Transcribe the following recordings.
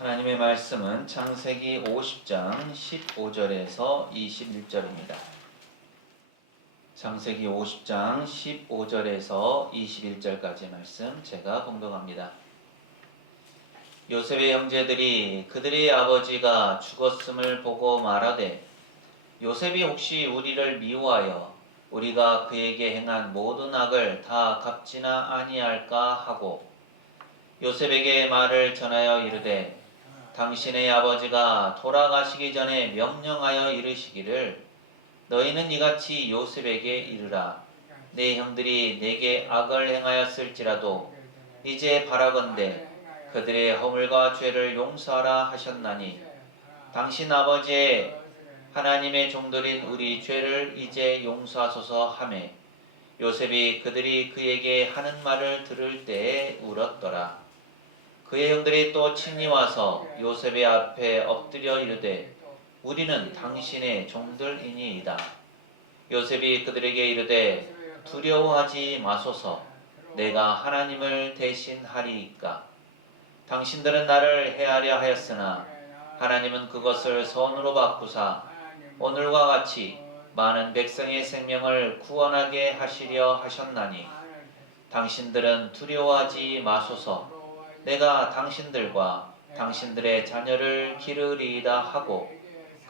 하나님의 말씀은 창세기 50장 15절에서 21절입니다. 창세기 50장 15절에서 21절까지의 말씀 제가 봉독합니다. 요셉의 형제들이 그들의 아버지가 죽었음을 보고 말하되 요셉이 혹시 우리를 미워하여 우리가 그에게 행한 모든 악을 다 갚지나 아니할까 하고 요셉에게 말을 전하여 이르되 당신의 아버지가 돌아가시기 전에 명령하여 이르시기를 너희는 이같이 요셉에게 이르라. 내 형들이 내게 악을 행하였을지라도 이제 바라건대 그들의 허물과 죄를 용서하라 하셨나니 당신 아버지의 하나님의 종들인 우리 죄를 이제 용서하소서 하매 요셉이 그들이 그에게 하는 말을 들을 때에 울었더라. 그의 형들이 또 친히 와서 요셉의 앞에 엎드려 이르되 우리는 당신의 종들이니이다. 요셉이 그들에게 이르되 두려워하지 마소서. 내가 하나님을 대신하리이까. 당신들은 나를 해하려 하였으나 하나님은 그것을 선으로 바꾸사 오늘과 같이 많은 백성의 생명을 구원하게 하시려 하셨나니 당신들은 두려워하지 마소서. 내가 당신들과 당신들의 자녀를 기르리이다 하고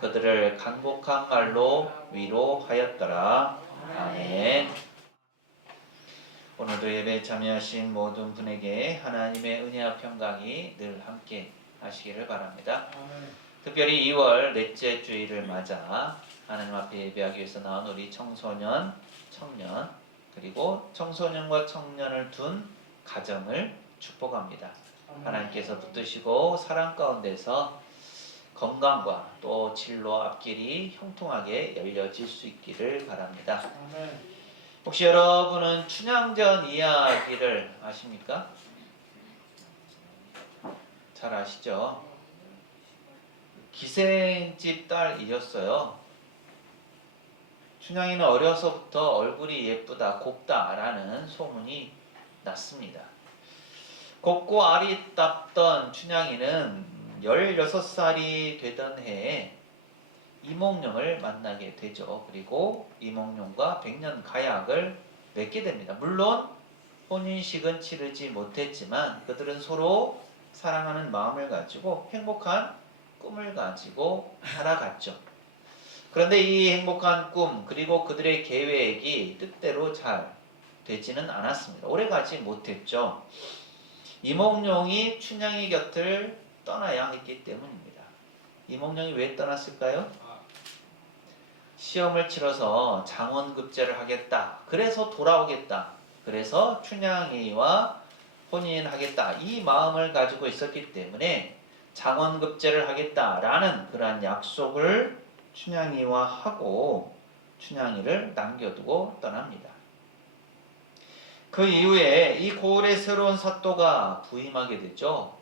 그들을 간곡한 말로 위로하였더라. 아멘. 오늘도 예배에 참여하신 모든 분에게 하나님의 은혜와 평강이 늘 함께 하시기를 바랍니다. 특별히 2월 넷째 주일을 맞아 하나님 앞에 예배하기 위해서 나온 우리 청소년, 청년 그리고 청소년과 청년을 둔 가정을 축복합니다. 하나님께서 붙드시고 사랑 가운데서 건강과 또 진로 앞길이 형통하게 열려질 수 있기를 바랍니다. 혹시 여러분은 춘향전 이야기를 아십니까? 잘 아시죠? 기생집 딸이었어요. 춘향이는 어려서부터 얼굴이 예쁘다, 곱다라는 소문이 났습니다. 곱고 아리답던 춘향이는 16살이 되던 해에 이몽룡을 만나게 되죠. 그리고 이몽룡과 백년 가약을 맺게 됩니다. 물론 혼인식은 치르지 못했지만 그들은 서로 사랑하는 마음을 가지고 행복한 꿈을 가지고 살아갔죠. 그런데 이 행복한 꿈 그리고 그들의 계획이 뜻대로 잘 되지는 않았습니다. 오래가지 못했죠. 이몽룡이 춘향이 곁을 떠나야 했기 때문입니다. 이몽룡이 왜 떠났을까요? 시험을 치러서 장원급제를 하겠다. 그래서 돌아오겠다. 그래서 춘향이와 혼인하겠다. 이 마음을 가지고 있었기 때문에 장원급제를 하겠다라는 그러한 약속을 춘향이와 하고 춘향이를 남겨두고 떠납니다. 그 이후에 이 고을의 새로운 사또가 부임하게 되죠.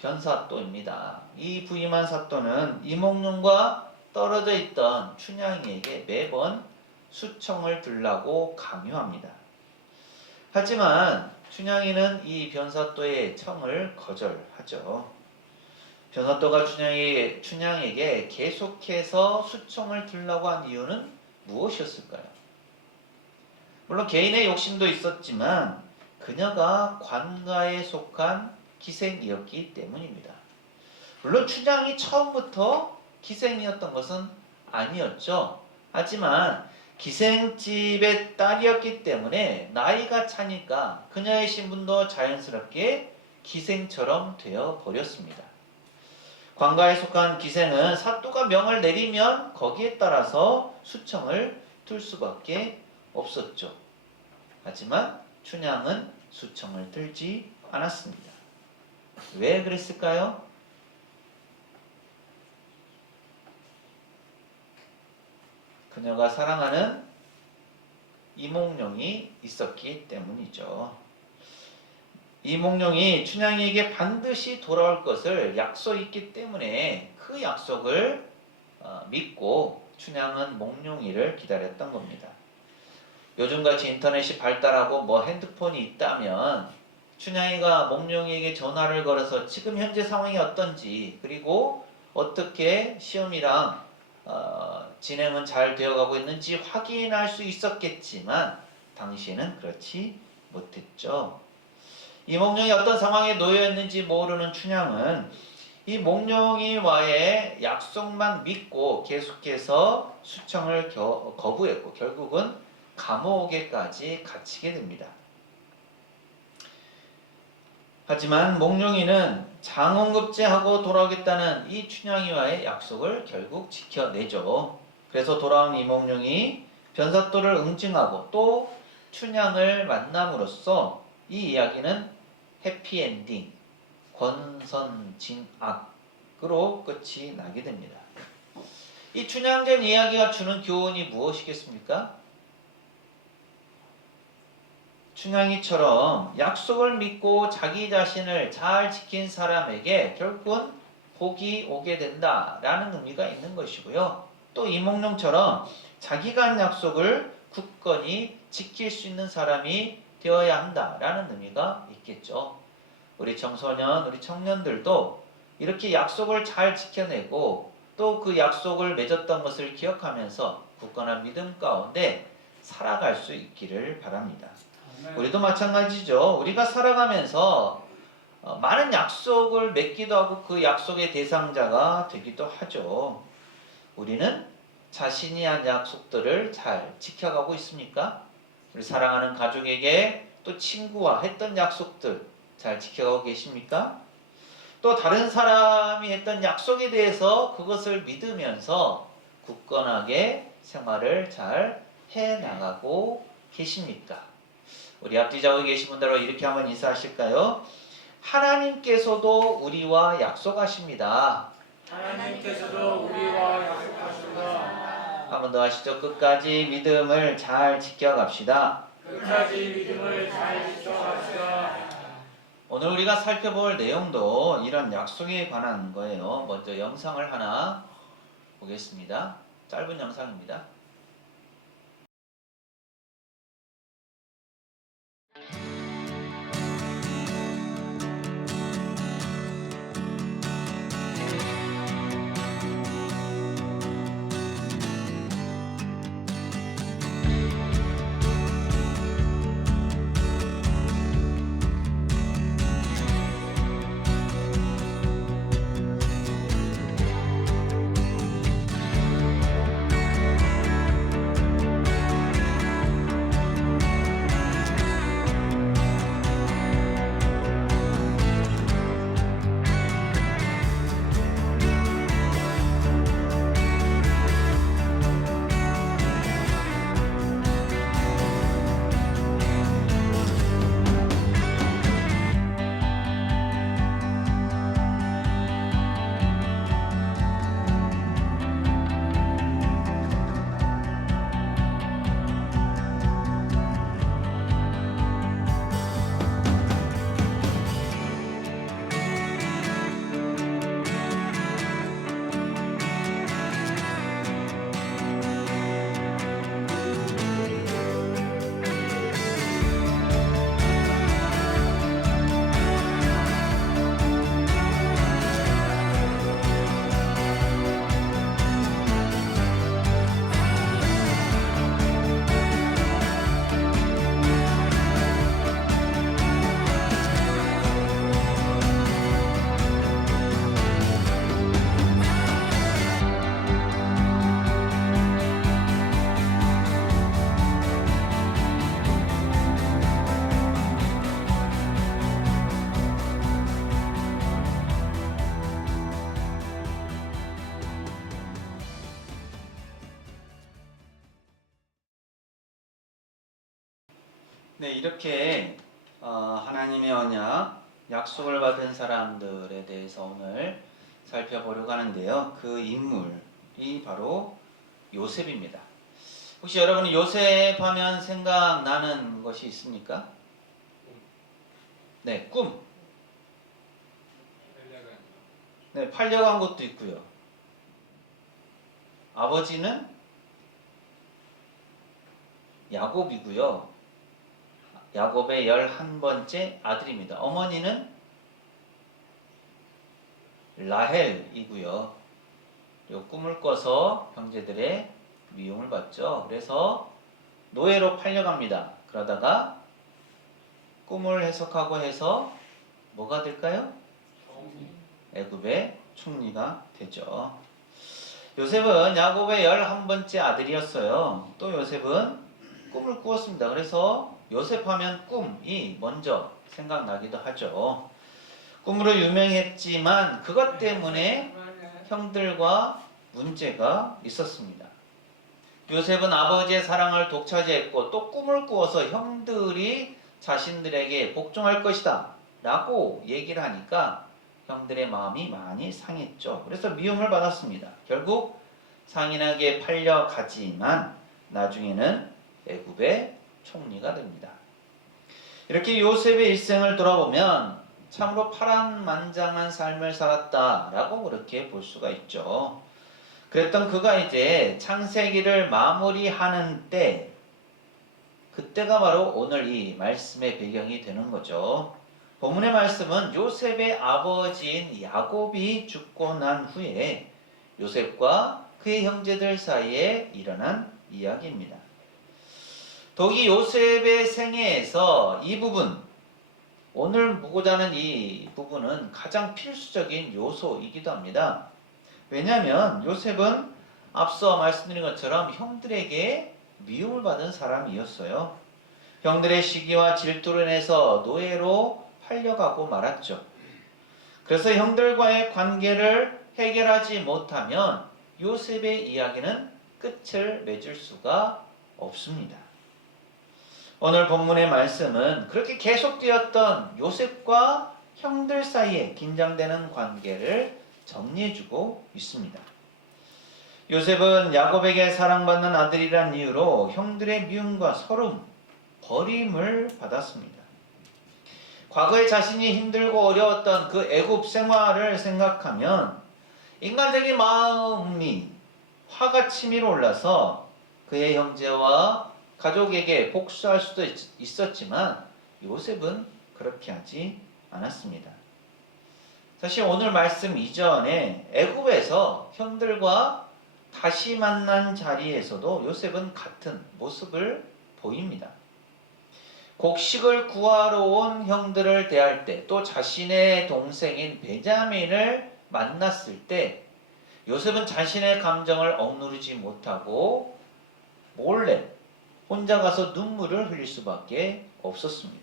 변사또입니다. 이 부임한 사또는 이몽룡과 떨어져 있던 춘향이에게 매번 수청을 들라고 강요합니다. 하지만 춘향이는 이 변사또의 청을 거절하죠. 변사또가 춘향에게 계속해서 수청을 들라고 한 이유는 무엇이었을까요? 물론 개인의 욕심도 있었지만 그녀가 관가에 속한 기생이었기 때문입니다. 물론 춘향이 처음부터 기생이었던 것은 아니었죠. 하지만 기생집의 딸이었기 때문에 나이가 차니까 그녀의 신분도 자연스럽게 기생처럼 되어 버렸습니다. 관가에 속한 기생은 사또가 명을 내리면 거기에 따라서 수청을 둘 수밖에 없었죠. 하지만 춘향은 수청을 들지 않았습니다. 왜 그랬을까요? 그녀가 사랑하는 이몽룡이 있었기 때문이죠. 이몽룡이 춘향이에게 반드시 돌아올 것을 약속했기 때문에 그 약속을 믿고 춘향은 몽룡이를 기다렸던 겁니다. 요즘같이 인터넷이 발달하고 핸드폰이 있다면 춘향이가 몽룡이에게 전화를 걸어서 지금 현재 상황이 어떤지, 그리고 어떻게 시험이랑 진행은 잘 되어가고 있는지 확인할 수 있었겠지만 당시에는 그렇지 못했죠. 이 몽룡이 어떤 상황에 놓여 있는지 모르는 춘향은 이 몽룡이와의 약속만 믿고 계속해서 수청을 거부했고 결국은 감옥에까지 갇히게 됩니다. 하지만 몽룡이는 장원급제하고 돌아오겠다는 이 춘향이와의 약속을 결국 지켜내죠. 그래서 돌아온 이 몽룡이 변사또를 응징하고 또 춘향을 만남으로써 이 이야기는 해피엔딩, 권선징악으로 끝이 나게 됩니다. 이 춘향전 이야기가 주는 교훈이 무엇이겠습니까? 춘향이처럼 약속을 믿고 자기 자신을 잘 지킨 사람에게 결국은 복이 오게 된다라는 의미가 있는 것이고요. 또 이몽룡처럼 자기가 한 약속을 굳건히 지킬 수 있는 사람이 되어야 한다라는 의미가 있겠죠. 우리 청소년, 우리 청년들도 이렇게 약속을 잘 지켜내고 또 그 약속을 맺었던 것을 기억하면서 굳건한 믿음 가운데 살아갈 수 있기를 바랍니다. 우리도 마찬가지죠. 우리가 살아가면서 많은 약속을 맺기도 하고 그 약속의 대상자가 되기도 하죠. 우리는 자신이 한 약속들을 잘 지켜가고 있습니까? 우리 사랑하는 가족에게 또 친구와 했던 약속들 잘 지켜가고 계십니까? 또 다른 사람이 했던 약속에 대해서 그것을 믿으면서 굳건하게 생활을 잘 해나가고 계십니까? 우리 앞뒤 좌우에 계신 분들과 이렇게 한번 인사하실까요? 하나님께서도 우리와 약속하십니다. 하나님께서도 우리와 약속하십니다. 한 번 더 하시죠. 끝까지 믿음을 잘 지켜갑시다. 끝까지 믿음을 잘 지켜갑시다. 오늘 우리가 살펴볼 내용도 이런 약속에 관한 거예요. 먼저 영상을 하나 보겠습니다. 짧은 영상입니다. 네, 이렇게 하나님의 언약, 약속을 받은 사람들에 대해서 오늘 살펴보려고 하는데요. 그 인물이 바로 요셉입니다. 혹시 여러분이 요셉 하면 생각나는 것이 있습니까? 네, 꿈. 네, 팔려간 것도 있고요. 아버지는 야곱이고요. 야곱의 11번째 아들입니다. 어머니는 라헬이고요. 꿈을 꿔서 형제들의 미움을 받죠. 그래서 노예로 팔려갑니다. 그러다가 꿈을 해석하고 해서 뭐가 될까요? 애굽의 총리가 되죠. 요셉은 야곱의 11번째 아들이었어요. 또 요셉은 꿈을 꾸었습니다. 그래서 요셉하면 꿈이 먼저 생각나기도 하죠. 꿈으로 유명했지만 그것 때문에 형들과 문제가 있었습니다. 요셉은 아버지의 사랑을 독차지했고 또 꿈을 꾸어서 형들이 자신들에게 복종할 것이다 라고 얘기를 하니까 형들의 마음이 많이 상했죠. 그래서 미움을 받았습니다. 결국 상인에게 팔려가지만 나중에는 애굽의 총리가 됩니다. 이렇게 요셉의 일생을 돌아보면 참으로 파란만장한 삶을 살았다라고 그렇게 볼 수가 있죠. 그랬던 그가 이제 창세기를 마무리하는 때, 그때가 바로 오늘 이 말씀의 배경이 되는 거죠. 본문의 말씀은 요셉의 아버지인 야곱이 죽고 난 후에 요셉과 그의 형제들 사이에 일어난 이야기입니다. 더욱이 요셉의 생애에서 이 부분, 오늘 보고자 하는 이 부분은 가장 필수적인 요소이기도 합니다. 왜냐하면 요셉은 앞서 말씀드린 것처럼 형들에게 미움을 받은 사람이었어요. 형들의 시기와 질투로 인해서 노예로 팔려가고 말았죠. 그래서 형들과의 관계를 해결하지 못하면 요셉의 이야기는 끝을 맺을 수가 없습니다. 오늘 본문의 말씀은 그렇게 계속되었던 요셉과 형들 사이에 긴장되는 관계를 정리해주고 있습니다. 요셉은 야곱에게 사랑받는 아들이란 이유로 형들의 미움과 서름, 버림을 받았습니다. 과거에 자신이 힘들고 어려웠던 그 애굽 생활을 생각하면 인간적인 마음이 화가 치밀어 올라서 그의 형제와 가족에게 복수할 수도 있었지만 요셉은 그렇게 하지 않았습니다. 사실 오늘 말씀 이전에 애굽에서 형들과 다시 만난 자리에서도 요셉은 같은 모습을 보입니다. 곡식을 구하러 온 형들을 대할 때, 또 자신의 동생인 베냐민을 만났을 때 요셉은 자신의 감정을 억누르지 못하고 몰래 혼자 가서 눈물을 흘릴 수밖에 없었습니다.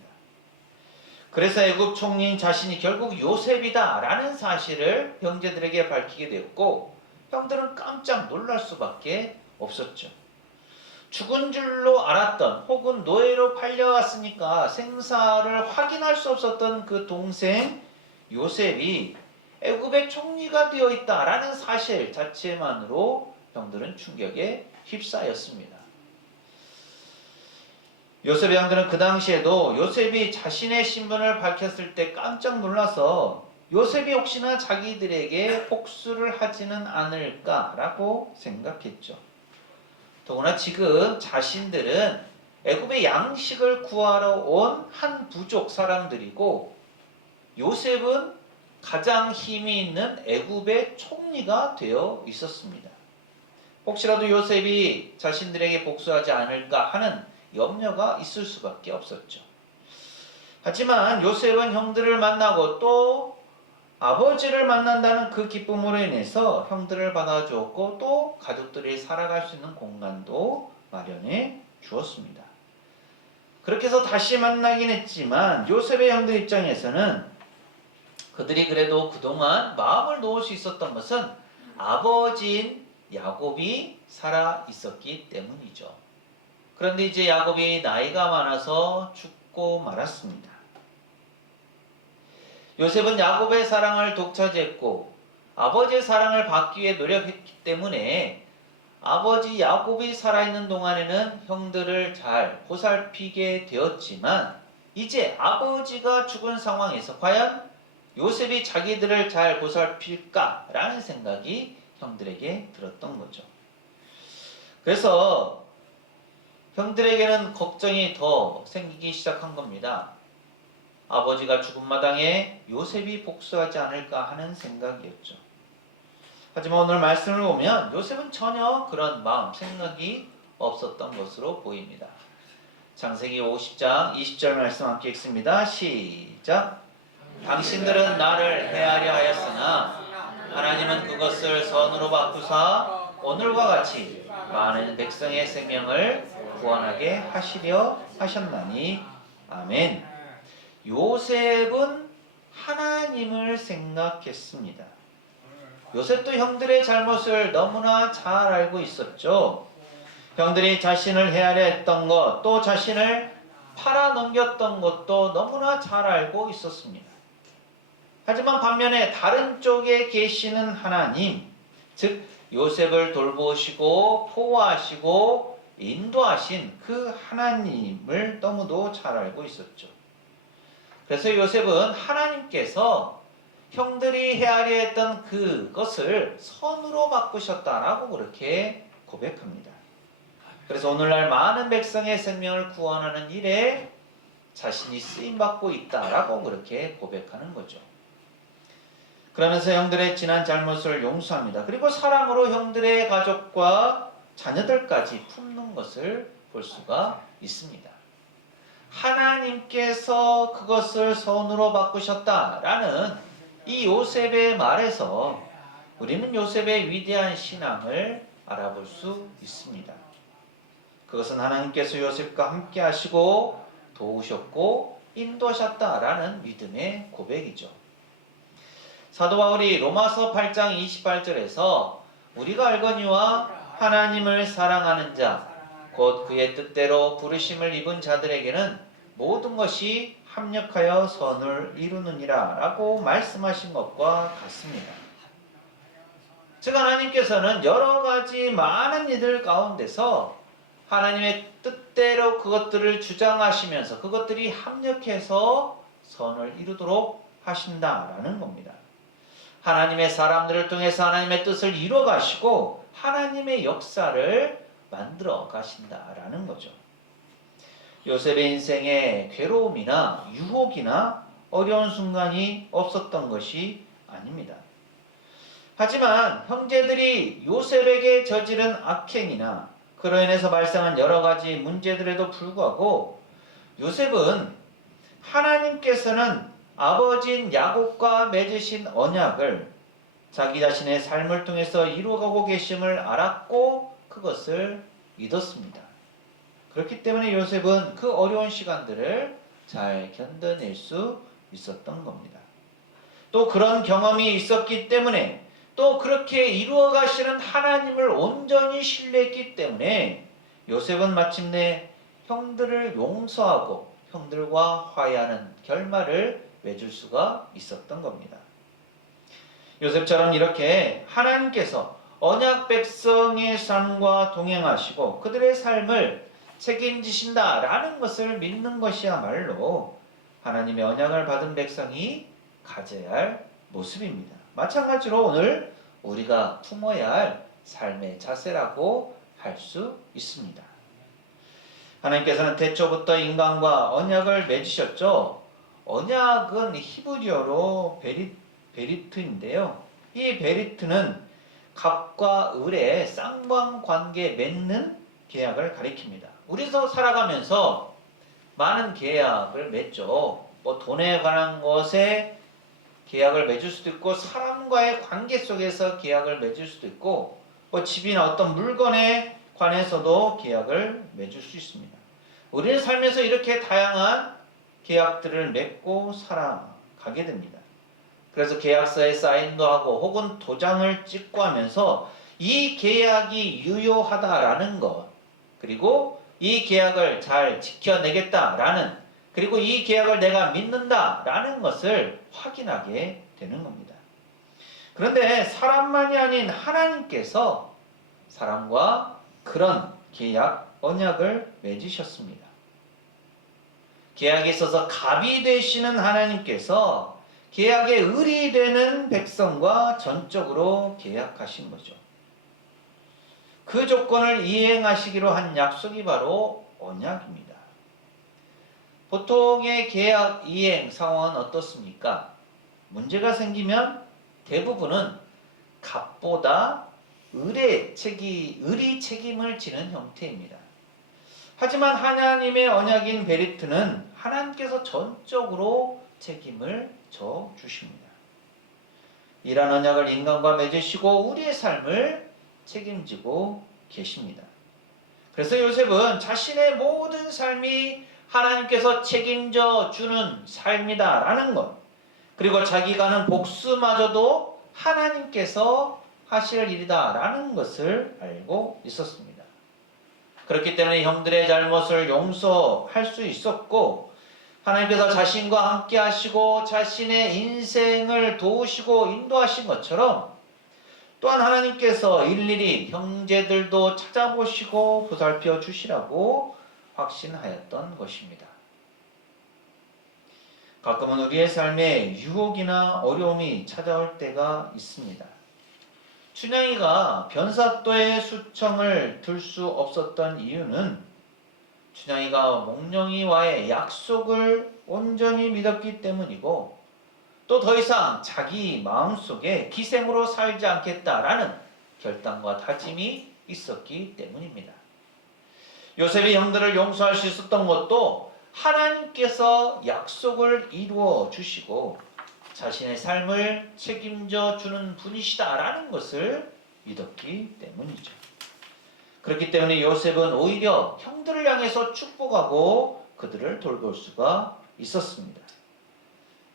그래서 애굽 총리인 자신이 결국 요셉이다 라는 사실을 형제들에게 밝히게 되었고 형들은 깜짝 놀랄 수밖에 없었죠. 죽은 줄로 알았던 혹은 노예로 팔려왔으니까 생사를 확인할 수 없었던 그 동생 요셉이 애굽의 총리가 되어 있다라는 사실 자체만으로 형들은 충격에 휩싸였습니다. 요셉의 형들은 그 당시에도 요셉이 자신의 신분을 밝혔을 때 깜짝 놀라서 요셉이 혹시나 자기들에게 복수를 하지는 않을까라고 생각했죠. 더구나 지금 자신들은 애굽의 양식을 구하러 온 한 부족 사람들이고 요셉은 가장 힘이 있는 애굽의 총리가 되어 있었습니다. 혹시라도 요셉이 자신들에게 복수하지 않을까 하는 염려가 있을 수밖에 없었죠. 하지만 요셉은 형들을 만나고 또 아버지를 만난다는 그 기쁨으로 인해서 형들을 받아주었고 또 가족들이 살아갈 수 있는 공간도 마련해 주었습니다. 그렇게 해서 다시 만나긴 했지만 요셉의 형들 입장에서는 그들이 그래도 그동안 마음을 놓을 수 있었던 것은 아버지인 야곱이 살아 있었기 때문이죠. 그런데 이제 야곱이 나이가 많아서 죽고 말았습니다. 요셉은 야곱의 사랑을 독차지했고 아버지의 사랑을 받기 위해 노력했기 때문에 아버지 야곱이 살아있는 동안에는 형들을 잘 보살피게 되었지만 이제 아버지가 죽은 상황에서 과연 요셉이 자기들을 잘 보살필까라는 생각이 형들에게 들었던 거죠. 그래서 형들에게는 걱정이 더 생기기 시작한 겁니다. 아버지가 죽은 마당에 요셉이 복수하지 않을까 하는 생각이었죠. 하지만 오늘 말씀을 보면 요셉은 전혀 그런 마음, 생각이 없었던 것으로 보입니다. 창세기 50장 20절 말씀 함께 읽습니다. 시작. 당신들은 나를 해하려 하였으나 하나님은 그것을 선으로 바꾸사 오늘과 같이 많은 백성의 생명을 구원하게 하시려 하셨나니. 아멘. 요셉은 하나님을 생각했습니다. 요셉도 형들의 잘못을 너무나 잘 알고 있었죠. 형들이 자신을 헤아려 했던 것, 또 자신을 팔아넘겼던 것도 너무나 잘 알고 있었습니다. 하지만 반면에 다른 쪽에 계시는 하나님, 즉 요셉을 돌보시고 보호하시고 인도하신 그 하나님을 너무도 잘 알고 있었죠. 그래서 요셉은 하나님께서 형들이 헤아려 했던 그것을 선으로 바꾸셨다라고 그렇게 고백합니다. 그래서 오늘날 많은 백성의 생명을 구원하는 일에 자신이 쓰임받고 있다라고 그렇게 고백하는 거죠. 그러면서 형들의 지난 잘못을 용서합니다. 그리고 사랑으로 형들의 가족과 자녀들까지 품는 것을 볼 수가 있습니다. 하나님께서 그것을 선으로 바꾸셨다라는 이 요셉의 말에서 우리는 요셉의 위대한 신앙을 알아볼 수 있습니다. 그것은 하나님께서 요셉과 함께 하시고 도우셨고 인도하셨다라는 믿음의 고백이죠. 사도 바울이 로마서 8장 28절에서 우리가 알거니와 하나님을 사랑하는 자, 곧 그의 뜻대로 부르심을 입은 자들에게는 모든 것이 합력하여 선을 이루느니라 라고 말씀하신 것과 같습니다. 즉 하나님께서는 여러 가지 많은 이들 가운데서 하나님의 뜻대로 그것들을 주장하시면서 그것들이 합력해서 선을 이루도록 하신다라는 겁니다. 하나님의 사람들을 통해서 하나님의 뜻을 이루어 가시고 하나님의 역사를 만들어 가신다라는 거죠. 요셉의 인생에 괴로움이나 유혹이나 어려운 순간이 없었던 것이 아닙니다. 하지만 형제들이 요셉에게 저지른 악행이나 그로 인해서 발생한 여러 가지 문제들에도 불구하고 요셉은 하나님께서는 아버지인 야곱과 맺으신 언약을 자기 자신의 삶을 통해서 이루어가고 계심을 알았고 그것을 믿었습니다. 그렇기 때문에 요셉은 그 어려운 시간들을 잘 견뎌낼 수 있었던 겁니다. 또 그런 경험이 있었기 때문에 또 그렇게 이루어 가시는 하나님을 온전히 신뢰했기 때문에 요셉은 마침내 형들을 용서하고 형들과 화해하는 결말을 맺을 수가 있었던 겁니다. 요셉처럼 이렇게 하나님께서 언약 백성의 삶과 동행하시고 그들의 삶을 책임지신다라는 것을 믿는 것이야말로 하나님의 언약을 받은 백성이 가져야 할 모습입니다. 마찬가지로 오늘 우리가 품어야 할 삶의 자세라고 할 수 있습니다. 하나님께서는 태초부터 인간과 언약을 맺으셨죠. 언약은 히브리어로 베리트인데요. 이 베리트는 갑과 을의 쌍방관계 맺는 계약을 가리킵니다. 우리도 살아가면서 많은 계약을 맺죠. 뭐 돈에 관한 것에 계약을 맺을 수도 있고 사람과의 관계 속에서 계약을 맺을 수도 있고 뭐 집이나 어떤 물건에 관해서도 계약을 맺을 수 있습니다. 우리는 살면서 이렇게 다양한 계약들을 맺고 살아가게 됩니다. 그래서 계약서에 사인도 하고 혹은 도장을 찍고 하면서 이 계약이 유효하다라는 것, 그리고 이 계약을 잘 지켜내겠다라는, 그리고 이 계약을 내가 믿는다라는 것을 확인하게 되는 겁니다. 그런데 사람만이 아닌 하나님께서 사람과 그런 계약, 언약을 맺으셨습니다. 계약에 있어서 갑이 되시는 하나님께서 계약의 을이 되는 백성과 전적으로 계약하신 거죠. 그 조건을 이행하시기로 한 약속이 바로 언약입니다. 보통의 계약 이행 상황은 어떻습니까? 문제가 생기면 대부분은 갑보다 을이 책임을 지는 형태입니다. 하지만 하나님의 언약인 베리트는 하나님께서 전적으로 책임을 져 주십니다. 이러한 언약을 인간과 맺으시고 우리의 삶을 책임지고 계십니다. 그래서 요셉은 자신의 모든 삶이 하나님께서 책임져 주는 삶이다 라는 것, 그리고 자기가 하는 복수마저도 하나님께서 하실 일이다 라는 것을 알고 있었습니다. 그렇기 때문에 형들의 잘못을 용서할 수 있었고, 하나님께서 자신과 함께 하시고 자신의 인생을 도우시고 인도하신 것처럼, 또한 하나님께서 일일이 형제들도 찾아보시고 보살펴 주시라고 확신하였던 것입니다. 가끔은 우리의 삶에 유혹이나 어려움이 찾아올 때가 있습니다. 춘향이가 변사또의 수청을 들 수 없었던 이유는 춘향이가 몽룡이와의 약속을 온전히 믿었기 때문이고, 또 더 이상 자기 마음속에 기생으로 살지 않겠다라는 결단과 다짐이 있었기 때문입니다. 요셉이 형들을 용서할 수 있었던 것도 하나님께서 약속을 이루어 주시고 자신의 삶을 책임져 주는 분이시다라는 것을 믿었기 때문이죠. 그렇기 때문에 요셉은 오히려 형들을 향해서 축복하고 그들을 돌볼 수가 있었습니다.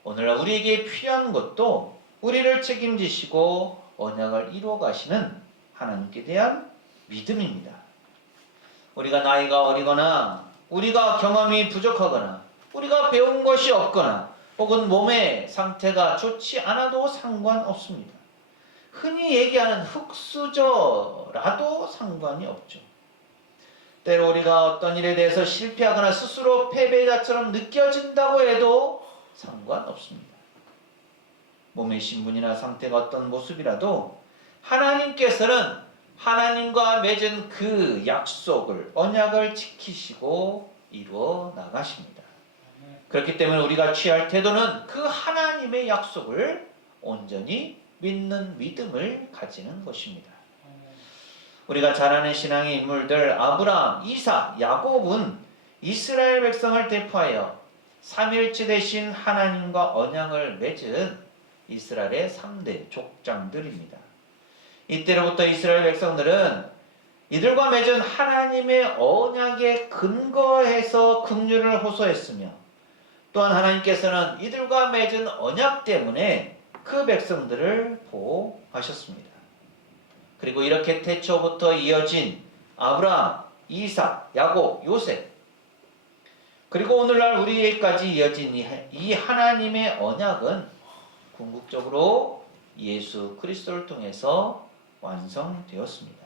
오늘날 우리에게 필요한 것도 우리를 책임지시고 언약을 이루어 가시는 하나님께 대한 믿음입니다. 우리가 나이가 어리거나 우리가 경험이 부족하거나 우리가 배운 것이 없거나 혹은 몸의 상태가 좋지 않아도 상관없습니다. 흔히 얘기하는 흙수저라도 상관이 없죠. 때로 우리가 어떤 일에 대해서 실패하거나 스스로 패배자처럼 느껴진다고 해도 상관없습니다. 몸의 신분이나 상태가 어떤 모습이라도 하나님께서는 하나님과 맺은 그 약속을, 언약을 지키시고 이루어 나가십니다. 그렇기 때문에 우리가 취할 태도는 그 하나님의 약속을 온전히 믿는 믿음을 가지는 것입니다. 우리가 잘 아는 신앙의 인물들 아브라함, 이삭, 야곱은 이스라엘 백성을 대표하여 삼일체 되신 하나님과 언약을 맺은 이스라엘의 3대 족장들입니다. 이때로부터 이스라엘 백성들은 이들과 맺은 하나님의 언약에 근거해서 긍휼을 호소했으며, 또한 하나님께서는 이들과 맺은 언약 때문에 그 백성들을 보호하셨습니다. 그리고 이렇게 태초부터 이어진 아브라함, 이삭, 야곱, 요셉, 그리고 오늘날 우리에게까지 이어진 이 하나님의 언약은 궁극적으로 예수 그리스도를 통해서 완성되었습니다.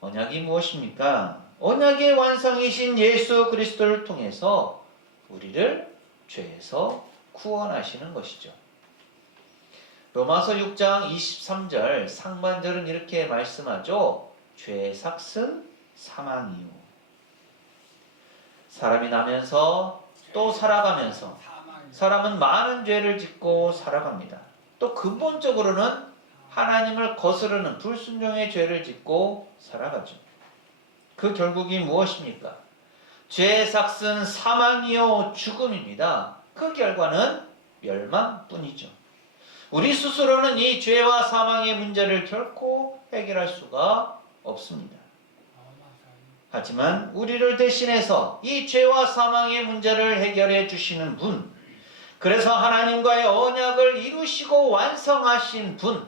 언약이 무엇입니까? 언약의 완성이신 예수 그리스도를 통해서 우리를 죄에서 구원하시는 것이죠. 로마서 6장 23절 상반절은 이렇게 말씀하죠. 죄의 삭은 사망이요. 사람이 나면서 또 살아가면서 사람은 많은 죄를 짓고 살아갑니다. 또 근본적으로는 하나님을 거스르는 불순종의 죄를 짓고 살아가죠. 그 결국이 무엇입니까? 죄의 삭은 사망이요 죽음입니다. 그 결과는 멸망뿐이죠. 우리 스스로는 이 죄와 사망의 문제를 결코 해결할 수가 없습니다. 하지만 우리를 대신해서 이 죄와 사망의 문제를 해결해 주시는 분, 그래서 하나님과의 언약을 이루시고 완성하신 분,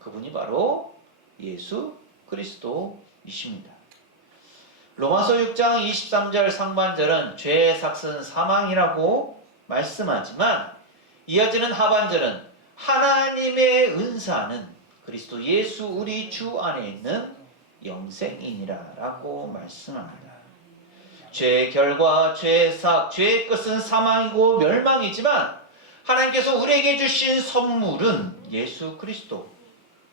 그분이 바로 예수 그리스도이십니다. 로마서 6장 23절 상반절은 죄의 삭은 사망이라고 말씀하지만, 이어지는 하반절은 하나님의 은사는 그리스도 예수 우리 주 안에 있는 영생이니라 라고 말씀합니다. 죄의 결과, 죄의 삭, 죄의 끝은 사망이고 멸망이지만 하나님께서 우리에게 주신 선물은 예수 그리스도,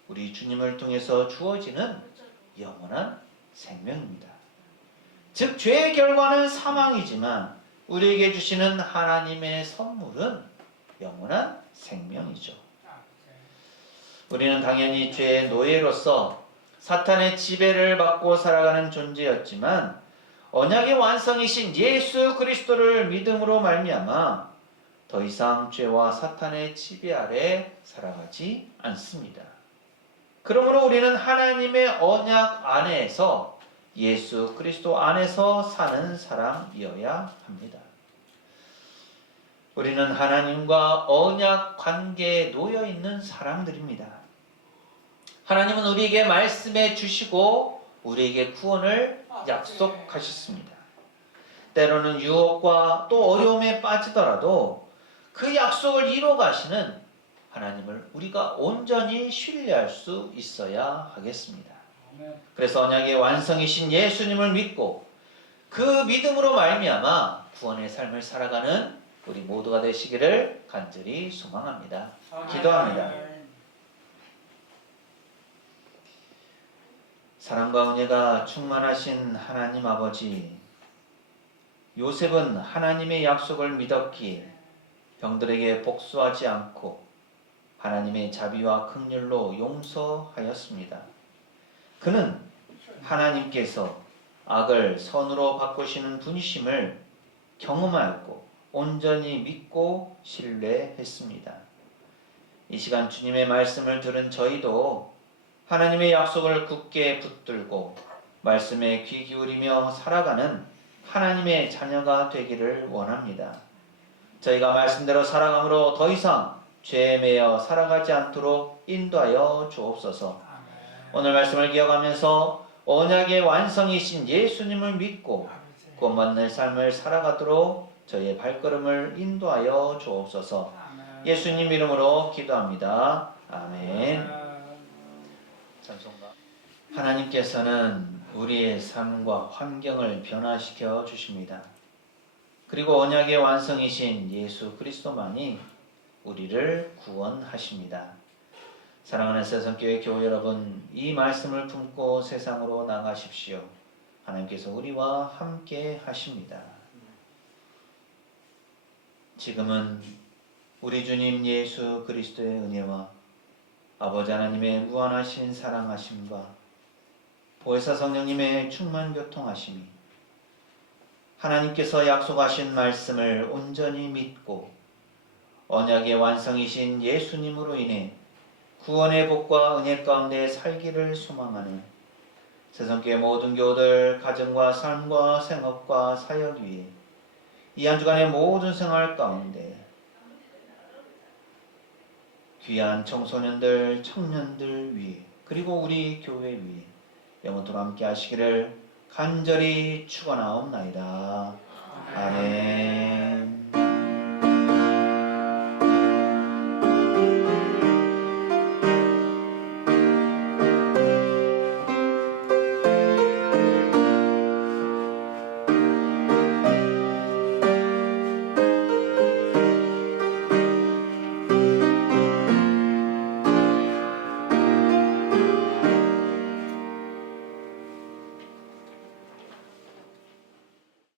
우리 주님을 통해서 주어지는 영원한 생명입니다. 즉 죄의 결과는 사망이지만 우리에게 주시는 하나님의 선물은 영원한 생명이죠. 우리는 당연히 죄의 노예로서 사탄의 지배를 받고 살아가는 존재였지만 언약의 완성이신 예수 그리스도를 믿음으로 말미암아 더 이상 죄와 사탄의 지배 아래 살아가지 않습니다. 그러므로 우리는 하나님의 언약 안에서 예수 그리스도 안에서 사는 사람이어야 합니다. 우리는 하나님과 언약 관계에 놓여 있는 사람들입니다. 하나님은 우리에게 말씀해 주시고 우리에게 구원을 약속하셨습니다. 때로는 유혹과 또 어려움에 빠지더라도 그 약속을 이뤄 가시는 하나님을 우리가 온전히 신뢰할 수 있어야 하겠습니다. 그래서 언약의 완성이신 예수님을 믿고 그 믿음으로 말미암아 구원의 삶을 살아가는 우리 모두가 되시기를 간절히 소망합니다. 기도합니다. 사랑과 은혜가 충만하신 하나님 아버지, 요셉은 하나님의 약속을 믿었기에 병들에게 복수하지 않고 하나님의 자비와 긍휼로 용서하였습니다. 그는 하나님께서 악을 선으로 바꾸시는 분이심을 경험하였고 온전히 믿고 신뢰했습니다. 이 시간 주님의 말씀을 들은 저희도 하나님의 약속을 굳게 붙들고 말씀에 귀 기울이며 살아가는 하나님의 자녀가 되기를 원합니다. 저희가 말씀대로 살아감으로 더 이상 죄에 매여 살아가지 않도록 인도하여 주옵소서. 오늘 말씀을 기억하면서 언약의 완성이신 예수님을 믿고 구원받는 삶을 살아가도록 저희의 발걸음을 인도하여 주옵소서. 예수님 이름으로 기도합니다. 아멘. 하나님께서는 우리의 삶과 환경을 변화시켜 주십니다. 그리고 언약의 완성이신 예수 그리스도만이 우리를 구원하십니다. 사랑하는 세상교회 교회 여러분, 이 말씀을 품고 세상으로 나가십시오. 하나님께서 우리와 함께 하십니다. 지금은 우리 주님 예수 그리스도의 은혜와 아버지 하나님의 무한하신 사랑하심과 보혜사 성령님의 충만 교통하심이 하나님께서 약속하신 말씀을 온전히 믿고 언약의 완성이신 예수님으로 인해 구원의 복과 은혜 가운데 살기를 소망하는 세상교회 모든 교우들 가정과 삶과 생업과 사역 위에 이 한 주간의 모든 생활 가운데 귀한 청소년들, 청년들 위에 그리고 우리 교회 위에 영원토록 함께 하시기를 간절히 축원하옵나이다. 아멘.